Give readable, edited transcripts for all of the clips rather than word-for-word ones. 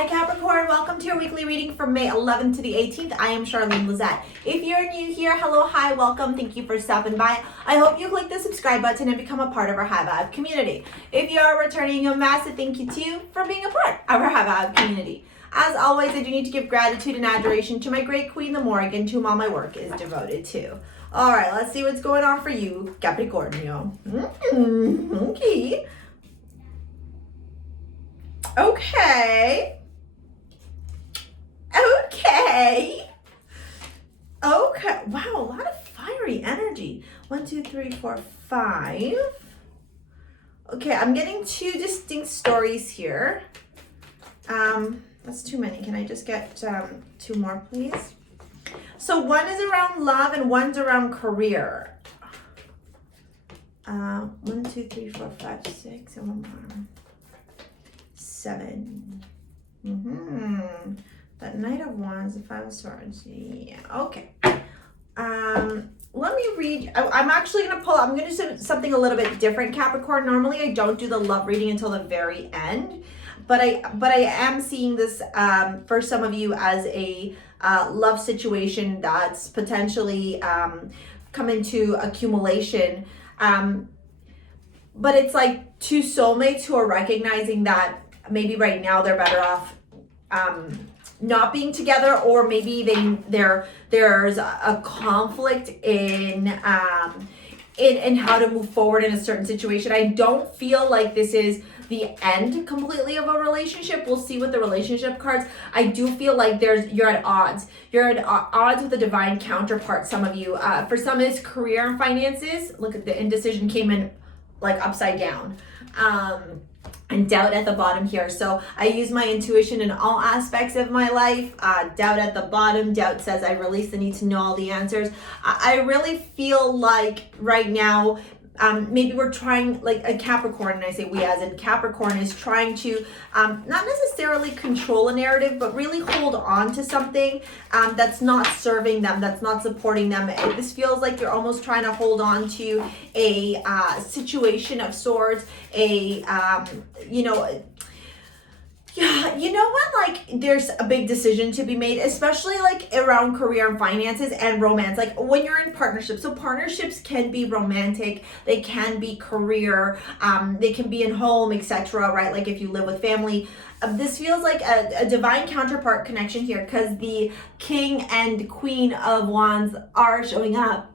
Hi Capricorn, welcome to your weekly reading from May 11th to the 18th. I am Charlene Lizette. If you're new here, hello, hi, welcome. Thank you for stopping by. I hope you click the subscribe button and become a part of our High Vibe community. If you are returning, a massive thank you to you for being a part of our High Vibe community. As always, I do need to give gratitude and adoration to my great queen, the Morrigan, to whom all my work is devoted to. All right, let's see what's going on for you, Capricornio. Okay. Okay. Wow, a lot of fiery energy. 1, 2, 3, 4, 5. Okay, I'm getting two distinct stories here. That's too many. Can I just get two more, please? So one is around love and one's around career. 1, 2, 3, 4, 5, 6, and one more. 7. That Knight of Wands, the 5 of Swords. Yeah, okay. Let me read. I'm actually going to pull, I'm going to do something a little bit different, Capricorn. Normally, I don't do the love reading until the very end, but I am seeing this for some of you as a love situation that's potentially coming to accumulation. But it's like two soulmates who are recognizing that maybe right now they're better off not being together, or maybe there's a conflict in how to move forward in a certain situation. I don't feel like this is the end completely of a relationship. We'll see with the relationship cards. I do feel like you're at odds. You're at odds with a divine counterpart, some of you. For some, it's career and finances. Look at the indecision came in like upside down. And doubt at the bottom here. So I use my intuition in all aspects of my life. Doubt at the bottom. Doubt says I release the need to know all the answers. I really feel like right now, maybe we're trying, like a Capricorn, and I say we as in Capricorn is trying to not necessarily control a narrative, but really hold on to something that's not serving them, that's not supporting them. This feels like you're almost trying to hold on to a situation of sorts, yeah, you know what, like there's a big decision to be made, especially like around career and finances and romance, like when you're in partnerships. So partnerships can be romantic, they can be career, they can be in home, etc., right? Like if you live with family. This feels like a divine counterpart connection here, because the King and Queen of Wands are showing up.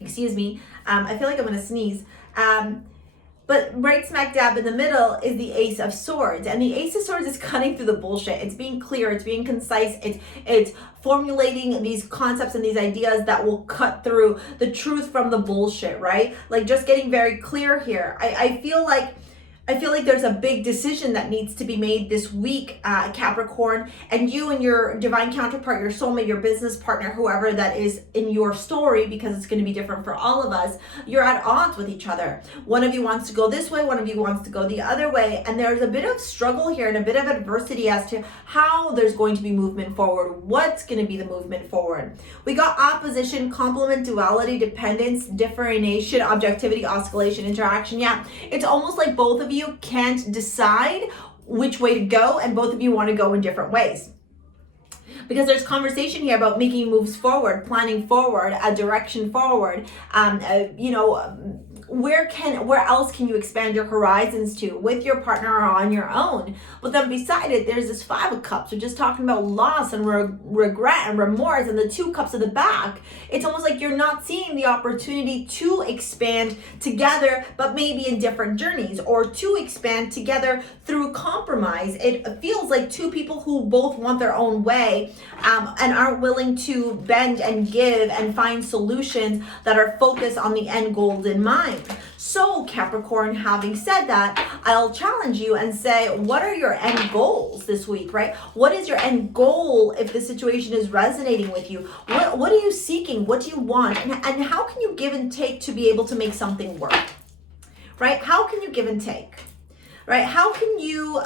Excuse me. I feel like I'm gonna sneeze. But right smack dab in the middle is the Ace of Swords. And the Ace of Swords is cutting through the bullshit. It's being clear, it's being concise, it's formulating these concepts and these ideas that will cut through the truth from the bullshit, right? Like just getting very clear here. I feel like there's a big decision that needs to be made this week, Capricorn, and you and your divine counterpart, your soulmate, your business partner, whoever that is in your story, because it's going to be different for all of us, you're at odds with each other. One of you wants to go this way, one of you wants to go the other way, and there's a bit of struggle here and a bit of adversity as to how there's going to be movement forward, what's going to be the movement forward. We got opposition, complement, duality, dependence, differentiation, objectivity, oscillation, interaction. Yeah, it's almost like both of you can't decide which way to go, and both of you want to go in different ways, because there's conversation here about making moves forward, planning forward, a direction forward. Where else can you expand your horizons to, with your partner or on your own? But then beside it, there's this 5 of Cups. We're just talking about loss and regret and remorse, and the 2 cups at the back. It's almost like you're not seeing the opportunity to expand together, but maybe in different journeys, or to expand together through compromise. It feels like 2 people who both want their own way and aren't willing to bend and give and find solutions that are focused on the end goals in mind. So Capricorn, having said that, I'll challenge you and say, what are your end goals this week, right? What is your end goal if the situation is resonating with you? What are you seeking? What do you want? And how can you give and take to be able to make something work, right? How can you give and take? Right? How can you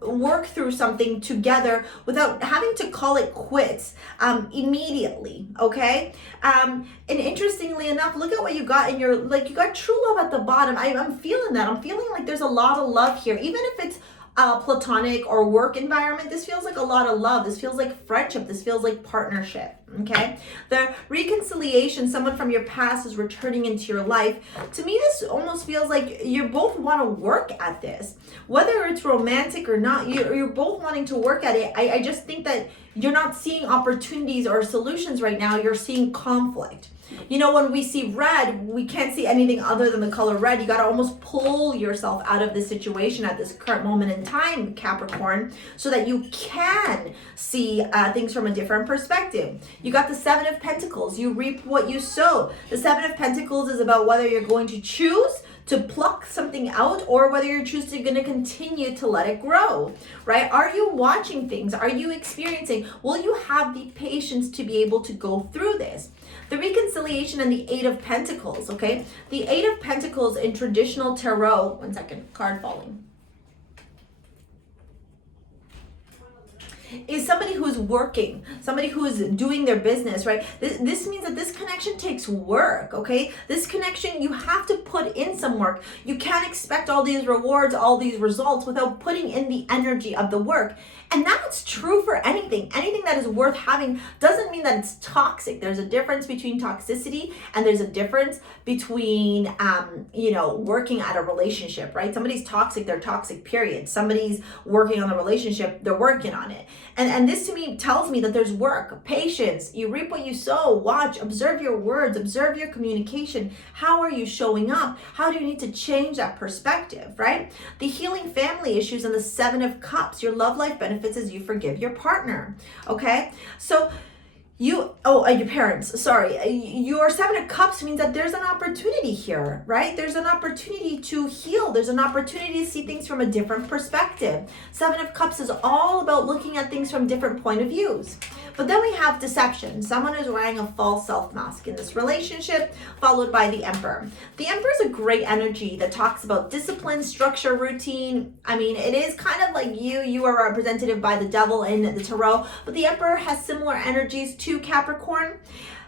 work through something together without having to call it quits immediately? Okay. And interestingly enough, look at what you got in your, like, you got true love at the bottom. I'm feeling that. I'm feeling like there's a lot of love here, even if it's platonic or work environment. This feels like a lot of love. This feels like friendship. This feels like partnership. Okay, the reconciliation, someone from your past is returning into your life. To me, this almost feels like you both want to work at this, whether it's romantic or not. You're both wanting to work at it. I just think that you're not seeing opportunities or solutions right now. You're seeing conflict. You know, when we see red, we can't see anything other than the color red. You got to almost pull yourself out of the situation at this current moment in time, Capricorn, so that you can see things from a different perspective. You got the Seven of Pentacles. You reap what you sow. The Seven of Pentacles is about whether you're going to choose to pluck something out or whether you're going to continue to let it grow, right? Are you watching things? Are you experiencing? Will you have the patience to be able to go through this? The reconciliation and the Eight of Pentacles, okay? The Eight of Pentacles in traditional tarot, one second, card falling, is somebody who's working, somebody who is doing their business, right? This means that this connection takes work, okay? This connection, you have to put in some work. You can't expect all these rewards, all these results without putting in the energy of the work. And that's true for anything. Anything that is worth having doesn't mean that it's toxic. There's a difference between toxicity and there's a difference between, working at a relationship, right? Somebody's toxic, they're toxic, period. Somebody's working on the relationship, they're working on it. And this to me tells me that there's work, patience. You reap what you sow. Watch, observe your words, observe your communication. How are you showing up? How do you need to change that perspective, right? The healing family issues and the Seven of Cups, your love life benefits as you forgive your partner, okay? So your parents, sorry. Your Seven of Cups means that there's an opportunity here, right? There's an opportunity to heal. There's an opportunity to see things from a different perspective. Seven of Cups is all about looking at things from different point of views. But then we have deception. Someone is wearing a false self mask in this relationship, followed by the Emperor. The Emperor is a great energy that talks about discipline, structure, routine. I mean, it is kind of like you are represented by the devil in the tarot, but the Emperor has similar energies to Capricorn.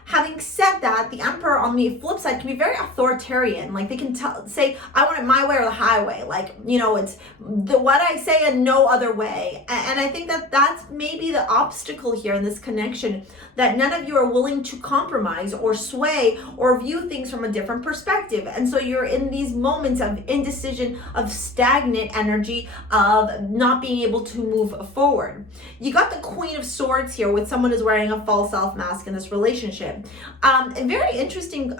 Having said that, the Emperor on the flip side can be very authoritarian. Like they can say, I want it my way or the highway. Like, it's what I say and no other way. And I think that that's maybe the obstacle here in this connection, that none of you are willing to compromise or sway or view things from a different perspective. And so you're in these moments of indecision, of stagnant energy, of not being able to move forward. You got the Queen of Swords here with someone who's wearing a false self mask in this relationship. A very interesting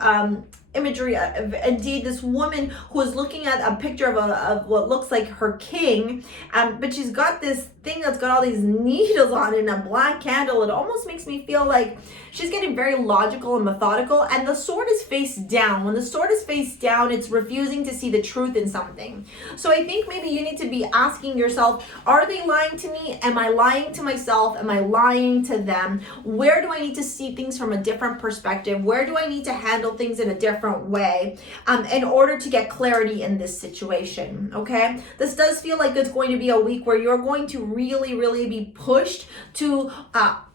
imagery. Indeed, this woman who is looking at a picture of what looks like her king, but she's got this thing that's got all these needles on it and a black candle. It almost makes me feel like she's getting very logical and methodical, and the sword is face down. When the sword is face down, it's refusing to see the truth in something. So I think maybe you need to be asking yourself, are they lying to me? Am I lying to myself? Am I lying to them? Where do I need to see things from a different perspective? Where do I need to handle things in a different way in order to get clarity in this situation, okay? This does feel like it's going to be a week where you're going to really, really be pushed to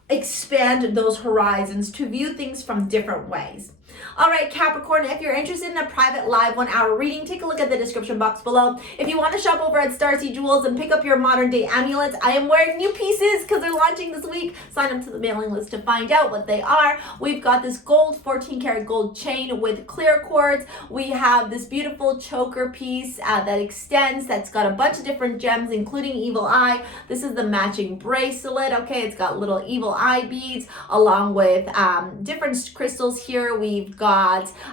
expand those horizons, to view things from different ways. All right, Capricorn, if you're interested in a private live 1 hour reading, take a look at the description box below. If you want to shop over at STARSEA Jewels and pick up your modern day amulets, I am wearing new pieces because they're launching this week. Sign up to the mailing list to find out what they are. We've got this gold 14 karat gold chain with clear quartz. We have this beautiful choker piece that extends, that's got a bunch of different gems, including evil eye. This is the matching bracelet, okay? It's got little evil eye beads along with different crystals here. We've got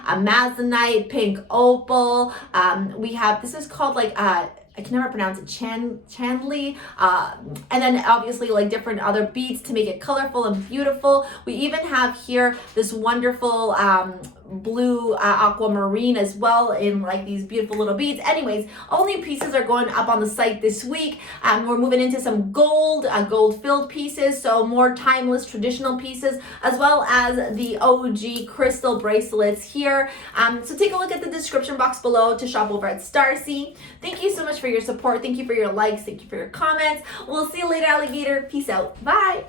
a Amazonite, pink opal. We have, this is called like, I can never pronounce it, Chandley. And then obviously like different other beads to make it colorful and beautiful. We even have here this wonderful blue aquamarine as well in like these beautiful little beads. Anyways, all new pieces are going up on the site this week. We're moving into some gold filled pieces, so more timeless traditional pieces, as well as the OG crystal bracelets here. So take a look at the description box below to shop over at STARSEA. Thank you so much for your support. Thank you for your likes. Thank you for your comments. We'll see you later, alligator. Peace out. Bye.